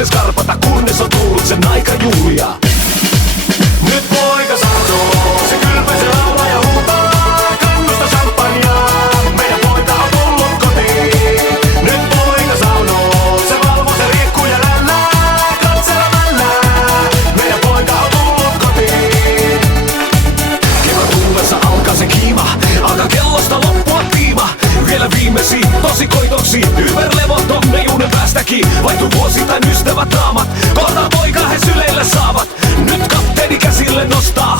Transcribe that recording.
se skarpata, kunnes on tullut sen aika Julia. Nyt poika sanoo, se kylpee, se laulaa ja huutaa kannusta champagnea. Meidän poika on tullut kotiin. Nyt poika sanoo, se valvoo, se riikkuu ja rällää katselemalla. Meidän poika on tullut kotiin. Kevät tullessa alkaa se kiima, alkaa kellosta loppua tiima. Vielä viimeisiin tosikoitoksiin, yberlevot meijuuden päästäkin. Vaihtuu vuosittain ystävät naamat, kohta poika he syleille saavat. Nyt kapteeni käsille nostaa